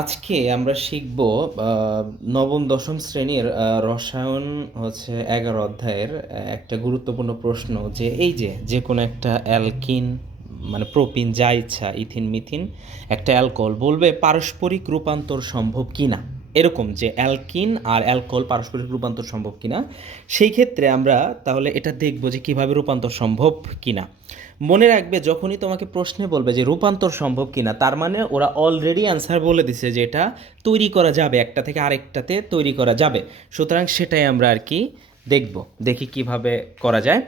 আজকে আমরা শিখব নবম দশম শ্রেণীর রসায়ন হচ্ছে 11 অধ্যায়ের একটা গুরুত্বপূর্ণ প্রশ্ন যে এই যে যে কোনো একটা অ্যালকিন মানে প্রোপিন যা ইচ্ছা ইথিন মিথিন একটা অ্যালকোহল বলবে পারস্পরিক রূপান্তর সম্ভব কিনা, এরকম যে অ্যালকিন আর অ্যালকোহল পারস্পরিক রূপান্তর সম্ভব কিনা। সেই ক্ষেত্রে আমরা তাহলে এটা দেখব যে কিভাবে রূপান্তর সম্ভব কিনা। মনে রাখবে যখনই তোমাকে প্রশ্নে বলবে যে রূপান্তর সম্ভব কিনা, তার মানে ওরা অলরেডি অ্যান্সার বলে দিছে যে এটা তৈরি করা যাবে, একটা থেকে আরেকটাতে তৈরি করা যাবে। সুতরাং সেটাই আমরা আর কি দেখব, দেখি কিভাবে করা যায়।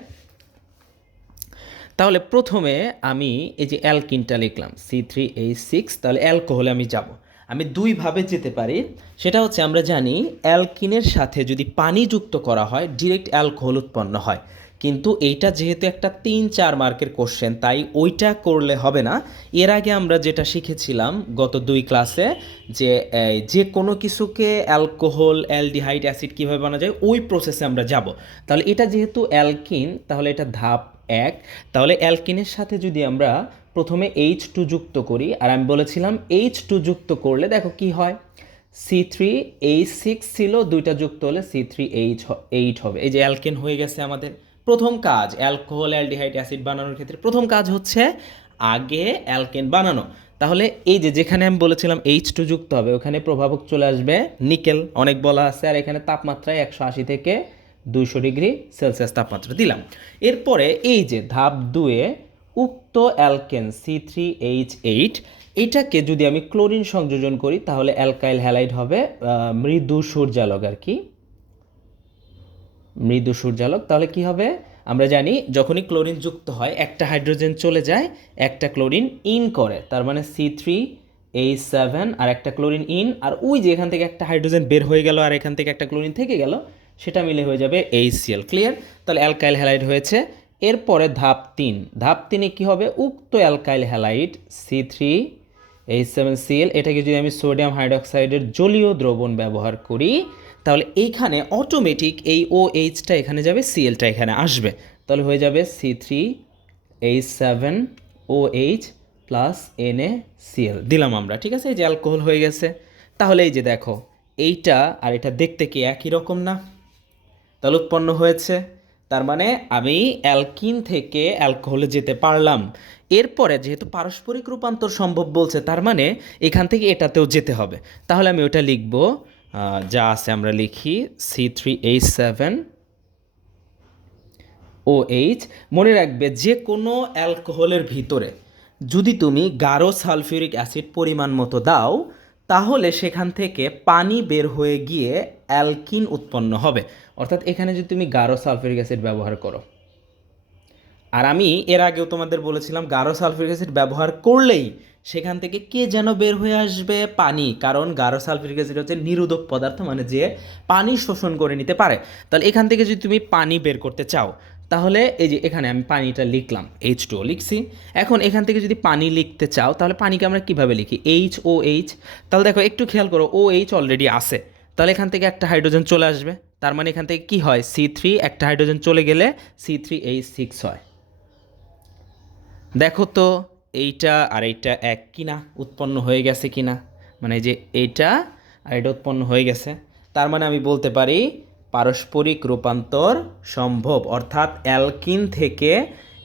তাহলে প্রথমে আমি এই যে অ্যালকিনটা লিখলাম C3H6, তাহলে অ্যালকোহলে আমি যাব। আমি দুইভাবে যেতে পারি, সেটা হচ্ছে আমরা জানি অ্যালকিনের সাথে যদি পানি যুক্ত করা হয় ডিরেক্ট অ্যালকোহল উৎপন্ন হয়, কিন্তু এইটা যেহেতু একটা 3-4 মার্কের কোশ্চেন তাই ওইটা করলে হবে না। এর আগে আমরা যেটা শিখেছিলাম গত 2 ক্লাসে যে যে কোনো কিছুকে অ্যালকোহল অ্যালডিহাইড অ্যাসিড কীভাবে বানানো যায় ওই প্রসেসে আমরা যাব। তাহলে এটা যেহেতু অ্যালকিন তাহলে এটা ধাপ 1। তাহলে অ্যালকিনের সাথে যদি আমরা প্রথমে H2 যুক্ত করি, আর আমি বলেছিলাম H2 যুক্ত করলে দেখো কি হয়, C3H6 ছিল, দুইটা যুক্ত হলে C3H8 হবে। এই যে অ্যালকেন হয়ে গেছে আমাদের। প্রথম কাজ অ্যালকোহল অ্যালডিহাইড অ্যাসিড বানানোর ক্ষেত্রে প্রথম কাজ হচ্ছে আগে অ্যালকেন বানানো। তাহলে এই যে যেখানে আমি বলেছিলাম H2 যুক্ত হবে ওখানে প্রভাবক চলে আসবে নিকেল, অনেক বলা আছে, আর এখানে তাপমাত্রায় 180 থেকে 200 ডিগ্রি সেলসিয়াস তাপমাত্রা দিলাম। এরপরে এই যে ধাপ 2-এ উক্ত অ্যালকেন C3H8 এটাকে যদি আমি ক্লোরিন সংযোজন করি তাহলে অ্যালকাইল হ্যালাইড হবে মৃদু সূর্যালোক আর কি, মৃদু সূর্যালোক। তাহলে কি হবে, আমরা জানি যখনই ক্লোরিন যুক্ত হয় একটা হাইড্রোজেন চলে যায়, একটা ক্লোরিন ইন করে, তার মানে C3H7 আর একটা ক্লোরিন ইন, আর ওই যে এখান থেকে একটা হাইড্রোজেন বের হয়ে গেল আর এখান থেকে একটা ক্লোরিন থেকে গেল, সেটা মিলে হয়ে যাবে HCl। ক্লিয়ার? তাহলে অ্যালকাইল হ্যালাইড হয়েছে। এরপরে ধাপ 3, ধাপ 3-এ কী হবে, উক্ত অ্যালকাইল হ্যালাইড C3H7Cl এটাকে যদি আমি সোডিয়াম হাইড্রোক্সাইডের জলীয় দ্রবণ ব্যবহার করি তাহলে এইখানে অটোমেটিক এই OHটা এখানে যাবে, Clটা এখানে আসবে, তাহলে হয়ে যাবে C3H7OH প্লাস NaCl দিলাম আমরা। ঠিক আছে, এই যে অ্যালকোহল হয়ে গেছে। তাহলে এই যে দেখো এইটা আর এটা দেখতে কি একই রকম না, তাহলে উৎপন্ন হয়েছে। তার মানে আমি অ্যালকিন থেকে অ্যালকোহলে যেতে পারলাম। এরপরে যেহেতু পারস্পরিক রূপান্তর সম্ভব বলছে তার মানে এখান থেকে এটাতেও যেতে হবে। তাহলে আমি ওটা লিখব, যা আছে আমরা লিখি C3H7OH। মনে রাখবে যে কোনো অ্যালকোহলের ভিতরে যদি তুমি গাঢ় সালফিউরিক অ্যাসিড পরিমাণ মতো দাও তাহলে সেখান থেকে পানি বের হয়ে গিয়ে অ্যালকিন উৎপন্ন হবে। অর্থাৎ এখানে যদি তুমি গাঢ় সালফিউরিক অ্যাসিড ব্যবহার করো, আর আমি এর আগেও তোমাদের বলেছিলাম গাঢ় সালফিউরিক অ্যাসিড ব্যবহার করলেই সেখান থেকে কে যেন বের হয়ে আসবে, পানি। কারণ গাঢ় সালফিউরিক অ্যাসিড হচ্ছে নিরোধক পদার্থ, মানে যে পানি শোষণ করে নিতে পারে। তাহলে এখান থেকে যদি তুমি পানি বের করতে চাও তাহলে এই যে এখানে আমি পানিটা লিখলাম, H2O লিখছি। এখন এখান থেকে যদি পানি লিখতে চাও তাহলে পানিকে আমরা কীভাবে লিখি, HOH। তাহলে দেখো একটু খেয়াল করো, OH অলরেডি আছে, তাহলে এখান থেকে একটা হাইড্রোজেন চলে আসবে, তার মানে এখান থেকে কি হয়, C3, একটা হাইড্রোজেন চলে গেলে C3H6 হয়। দেখো তো এইটা আর এইটা এক কিনা, উৎপন্ন হয়ে গেছে কিনা, মানে যে এইটা আর এটা উৎপন্ন হয়ে গেছে। তার মানে আমি বলতে পারি পারস্পরিক রূপান্তর সম্ভব। অর্থাৎ অ্যালকিন থেকে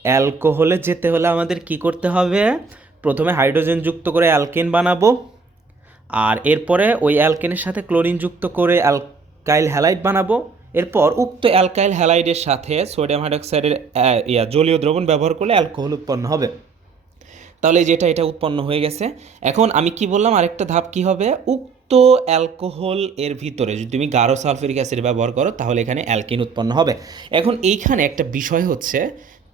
অ্যালকোহলে যেতে হলে আমাদের কি করতে হবে, প্রথমে হাইড্রোজেন যুক্ত করে অ্যালকেন বানাবো, আর এরপরে ওই অ্যালকেনের সাথে ক্লোরিন যুক্ত করে অ্যালকাইল হ্যালাইড বানাবো। এরপর উক্ত অ্যালকাইল হ্যালাইডের সাথে সোডিয়াম হাইড্রোক্সাইডের জলীয় দ্রবণ ব্যবহার করলে অ্যালকোহল উৎপন্ন হবে। তাহলে যেটা এটা উৎপন্ন হয়ে গেছে। এখন আমি কি বললাম, আরেকটা ধাপ কি হবে, উক্ত অ্যালকোহল এর ভিতরে যদি তুমি গাঢ় সালফিউরিক অ্যাসিড ব্যবহার করো তাহলে এখানে অ্যালকিন উৎপন্ন হবে। এখন এইখানে একটা বিষয় হচ্ছে,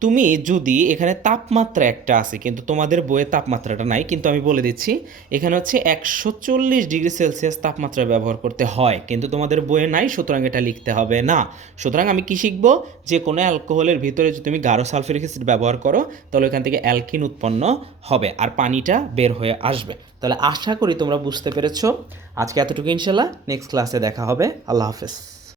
তুমি যদি এখানে তাপমাত্রা একটা আছে কিন্তু তোমাদের বইয়ে তাপমাত্রাটা নাই, কিন্তু আমি বলে দিচ্ছি এখানে হচ্ছে 140 ডিগ্রি সেলসিয়াস তাপমাত্রা ব্যবহার করতে হয়, কিন্তু তোমাদের বইয়ে নাই, সুতরাং এটা লিখতে হবে না। সুতরাং আমি কি শিখব, যে কোনো অ্যালকোহলের ভিতরে যদি তুমি গাঢ় সালফিউরিক অ্যাসিড ব্যবহার করো তাহলে এখান থেকে অ্যালকিন উৎপন্ন হবে আর পানিটা বের হয়ে আসবে। তাহলে আশা করি তোমরা বুঝতে পেরেছো। আজকে এতটুকু, ইনশাল্লাহ নেক্সট ক্লাসে দেখা হবে। আল্লাহ হাফেজ।